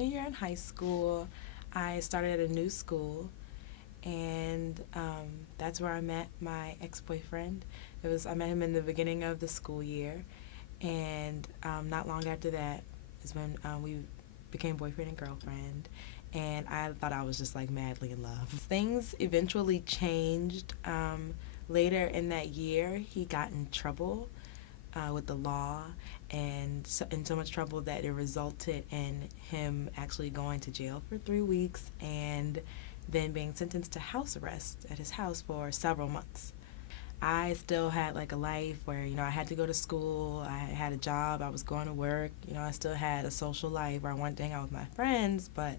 Year in high school, I started at a new school, and that's where I met my ex-boyfriend. I met him in the beginning of the school year, and not long after that is when we became boyfriend and girlfriend. And I thought I was just like madly in love. Things eventually changed. Later in that year, he got in trouble with the law, and in so much trouble that it resulted in him actually going to jail for 3 weeks and then being sentenced to house arrest at his house for several months. I still had like a life where, I had to go to school, I had a job, I was going to work, I still had a social life where I wanted to hang out with my friends, but,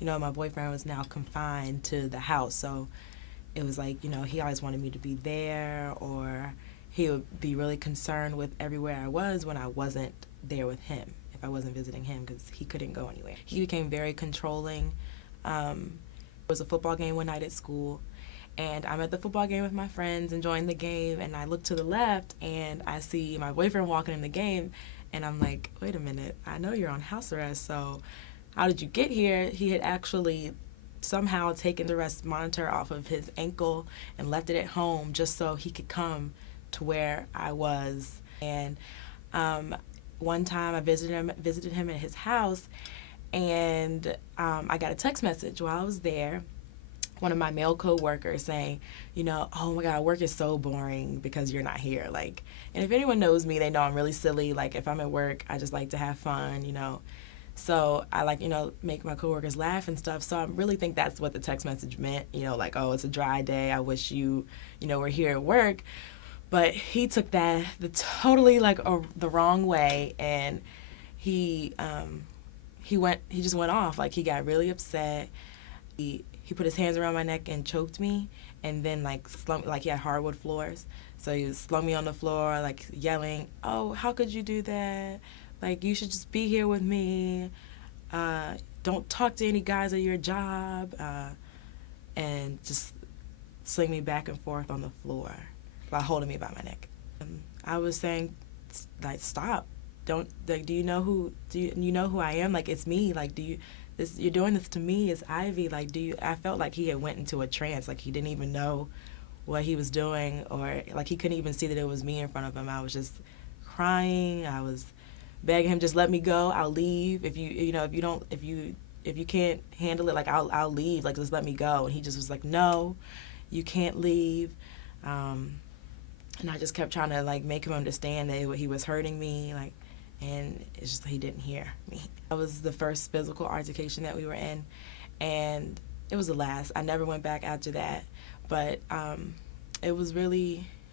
my boyfriend was now confined to the house. So it was like, he always wanted me to be there, or he would be really concerned with everywhere I was when I wasn't there with him, if I wasn't visiting him, because he couldn't go anywhere. He became very controlling. There was a football game one night at school, and I'm at the football game with my friends enjoying the game, and I look to the left and I see my boyfriend walking in the game, and I'm like, wait a minute, I know you're on house arrest, so how did you get here? He had actually somehow taken the arrest monitor off of his ankle and left it at home just so he could come to where I was. And one time I visited him at his house, and I got a text message while I was there. One of my male co-workers saying, oh my God, work is so boring because you're not here. Like, and if anyone knows me, they know I'm really silly. Like, if I'm at work, I just like to have fun. So I like, make my coworkers laugh and stuff. So I really think that's what the text message meant, like, oh, it's a dry day. I wish you, were here at work. But he took that totally like the wrong way, and he he just went off. Like, he got really upset. He put his hands around my neck and choked me, and then like slumped, like he had hardwood floors. So he slumped me on the floor, like yelling, "Oh, how could you do that? Like, you should just be here with me. Don't talk to any guys at your job," and just sling me back and forth on the floor while holding me by my neck. I was saying, like, stop. Don't, like, do you know who I am? Like, it's me. Like, you're doing this to me. It's Ivy. Like, I felt like he had went into a trance. Like, he didn't even know what he was doing, or like he couldn't even see that it was me in front of him. I was just crying. I was begging him, just let me go. I'll leave. If you can't handle it, like, I'll leave. Like, just let me go. And he just was like, no, you can't leave. And I just kept trying to like make him understand that he was hurting me, like, and it's just he didn't hear me. That was the first physical altercation that we were in, and it was the last. I never went back after that, but it was really